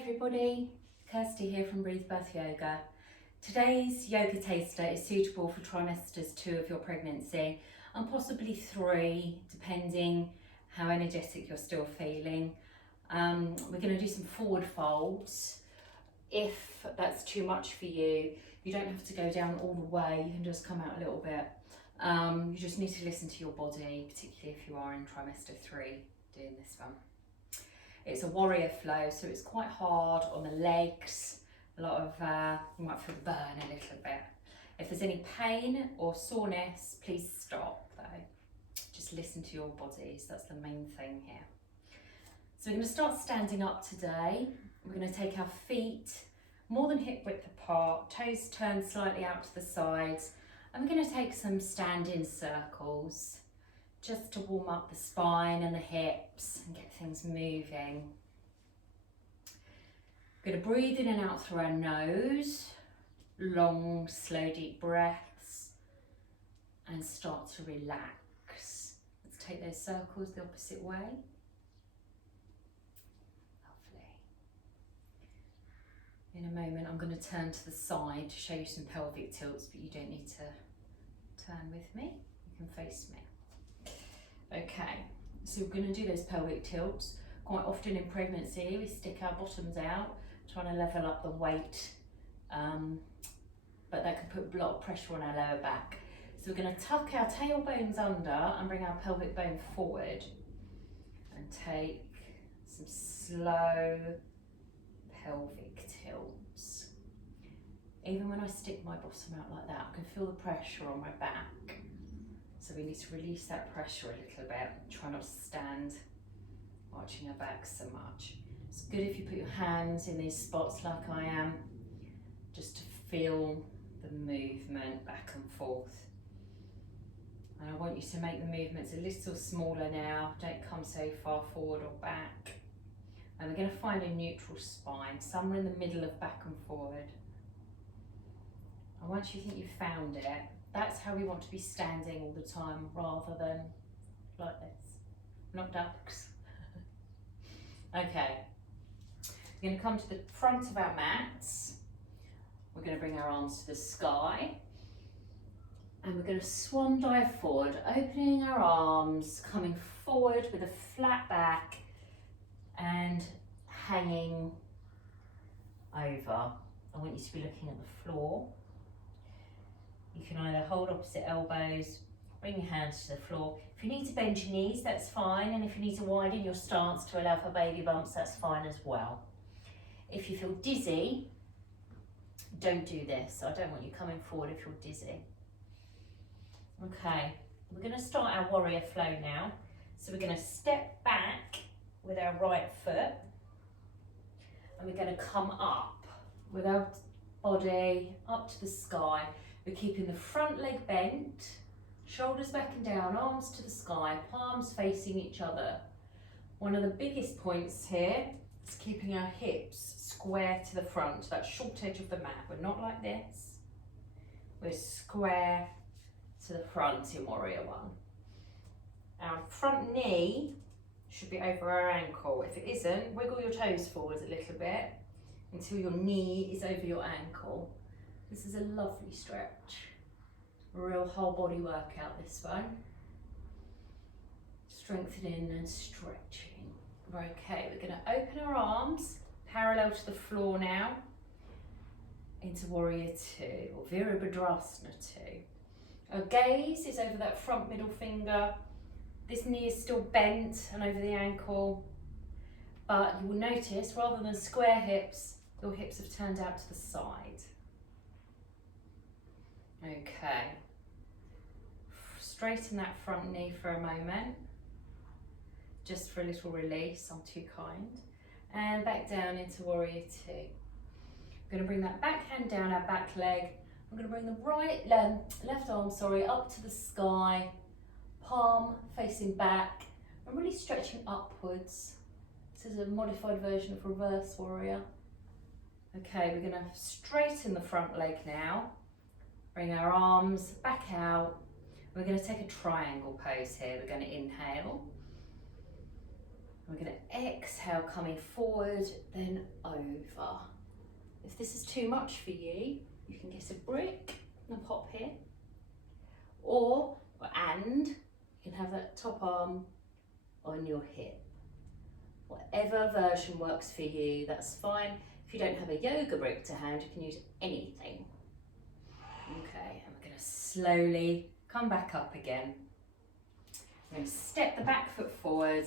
Everybody, Kirsty here from Breathe Birth Yoga. Today's yoga taster is suitable for trimesters 2 of your pregnancy and possibly 3 depending how energetic you're still feeling. We're going to do some forward folds. If that's too much for you, you don't have to go down all the way, you can just come out a little bit. You just need to listen to your body, particularly if you are in trimester 3 doing this one. It's a warrior flow, so it's quite hard on the legs. A lot of, you might feel the burn a little bit. If there's any pain or soreness, please stop though. Just listen to your bodies, that's the main thing here. So we're going to start standing up today. We're going to take our feet more than hip width apart, toes turned slightly out to the sides, and we're going to take some standing circles just to warm up the spine and the hips and get things moving. We're going to breathe in and out through our nose, long, slow, deep breaths, and start to relax. Let's take those circles the opposite way. Lovely. In a moment, I'm going to turn to the side to show you some pelvic tilts, but you don't need to turn with me. You can face me. Okay, so we're going to do those pelvic tilts. Quite often in pregnancy, we stick our bottoms out, trying to level up the weight, but that can put a lot of pressure on our lower back. So we're going to tuck our tailbones under and bring our pelvic bone forward and take some slow pelvic tilts. Even when I stick my bottom out like that, I can feel the pressure on my back. So we need to release that pressure a little bit. Try not to stand arching our back so much. It's good if you put your hands in these spots like I am, just to feel the movement back and forth. And I want you to make the movements a little smaller now. Don't come so far forward or back. And we're going to find a neutral spine, somewhere in the middle of back and forward. And once you think you've found it, that's how we want to be standing all the time, rather than like this, not ducks. Okay, we're going to come to the front of our mats. We're going to bring our arms to the sky. And we're going to swan dive forward, opening our arms, coming forward with a flat back and hanging over. I want you to be looking at the floor. You can either hold opposite elbows, bring your hands to the floor. If you need to bend your knees, that's fine. And if you need to widen your stance to allow for baby bumps, that's fine as well. If you feel dizzy, don't do this. I don't want you coming forward if you're dizzy. Okay, we're going to start our warrior flow now. So we're going to step back with our right foot. And we're going to come up with our body up to the sky. We're keeping the front leg bent, shoulders back and down, arms to the sky, palms facing each other. One of the biggest points here is keeping our hips square to the front, that short edge of the mat. We're not like this. We're square to the front in Warrior One. Our front knee should be over our ankle. If it isn't, wiggle your toes forward a little bit until your knee is over your ankle. This is a lovely stretch. A real whole body workout, this one. Strengthening and stretching. Okay, we're going to open our arms parallel to the floor now into Warrior 2 or Virabhadrasana 2. Our gaze is over that front middle finger. This knee is still bent and over the ankle, but you will notice rather than square hips, your hips have turned out to the side. Okay, straighten that front knee for a moment, just for a little release, I'm too kind. And back down into Warrior 2. I'm going to bring that back hand down our back leg. I'm going to bring the left arm, up to the sky, palm facing back, and really stretching upwards. This is a modified version of reverse warrior. Okay, we're going to straighten the front leg now. Bring our arms back out. We're going to take a triangle pose here. We're going to inhale. We're going to exhale, coming forward, then over. If this is too much for you, you can get a brick and pop here. And you can have that top arm on your hip. Whatever version works for you, that's fine. If you don't have a yoga brick to hand, you can use anything. Okay, and we're going to slowly come back up again. We're going to step the back foot forward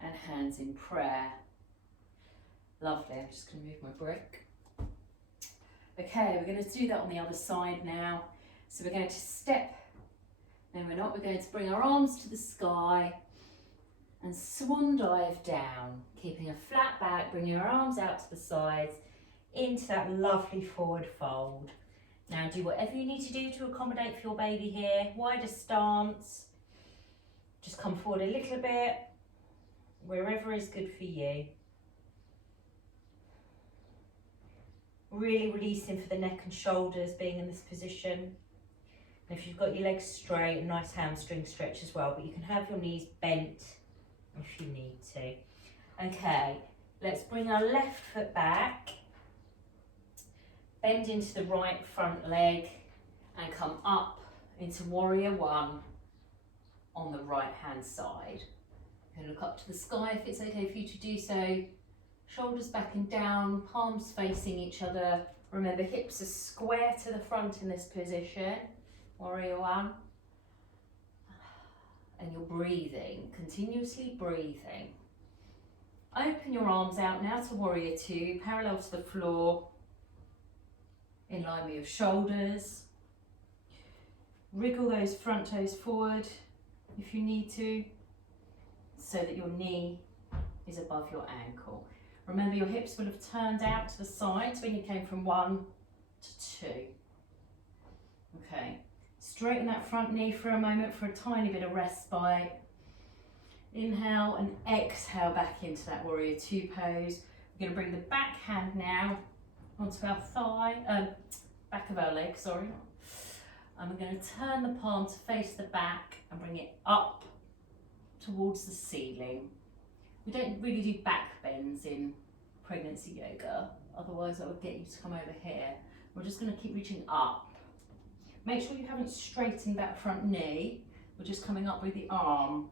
and hands in prayer. Lovely, I'm just going to move my brick. Okay, we're going to do that on the other side now. So we're going to step, no we're not, we're going to bring our arms to the sky and swan dive down, keeping a flat back, bringing your arms out to the sides into that lovely forward fold. Now do whatever you need to do to accommodate for your baby here, wider stance, just come forward a little bit, wherever is good for you. Really releasing for the neck and shoulders being in this position. And if you've got your legs straight, a nice hamstring stretch as well, but you can have your knees bent if you need to. Okay, let's bring our left foot back, bend into the right front leg and come up into warrior one on the right hand side. You're going to look up to the sky if it's okay for you to do so. Shoulders back and down, palms facing each other. Remember, hips are square to the front in this position, warrior one. And you're breathing, continuously breathing. Open your arms out now to warrior two, parallel to the floor, in line with your shoulders. Wriggle those front toes forward if you need to, so that your knee is above your ankle. Remember, your hips would have turned out to the sides when you came from 1 to 2. Okay, straighten that front knee for a moment for a tiny bit of respite. Inhale and exhale back into that warrior two pose. We're going to bring the back hand now onto our thigh, back of our leg, sorry. And we're going to turn the palm to face the back and bring it up towards the ceiling. We don't really do back bends in pregnancy yoga, otherwise I would get you to come over here. We're just going to keep reaching up. Make sure you haven't straightened that front knee. We're just coming up with the arm.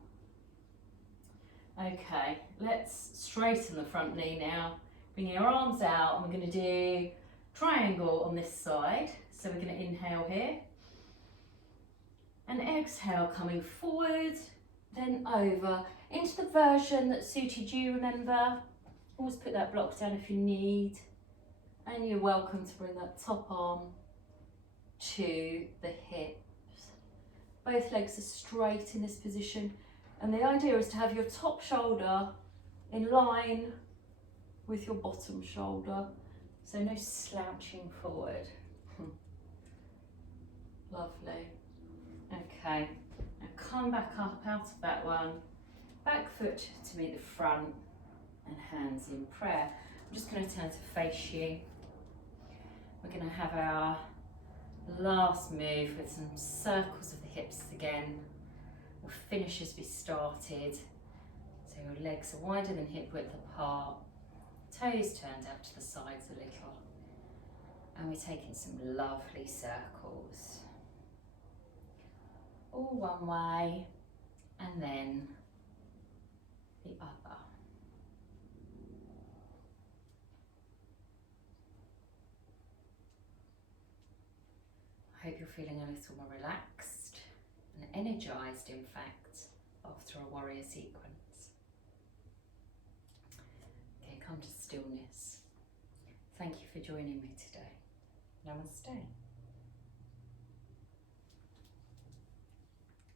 Okay, let's straighten the front knee now. Bring your arms out and we're going to do triangle on this side. So we're going to inhale here and exhale, coming forward, then over into the version that suited you. Remember, always put that block down if you need, and you're welcome to bring that top arm to the hips. Both legs are straight in this position, and the idea is to have your top shoulder in line with your bottom shoulder, so no slouching forward. Lovely. Okay, now come back up out of that one, back foot to meet the front and hands in prayer. I'm just going to turn to face you. We're going to have our last move with some circles of the hips again. We'll finish as we started. So your legs are wider than hip width apart, toes turned out to the sides a little, and we're taking some lovely circles. All one way and then the other. I hope you're feeling a little more relaxed and energized, in fact, after a warrior sequence. Okay, come to stillness. Thank you for joining me today. Namaste.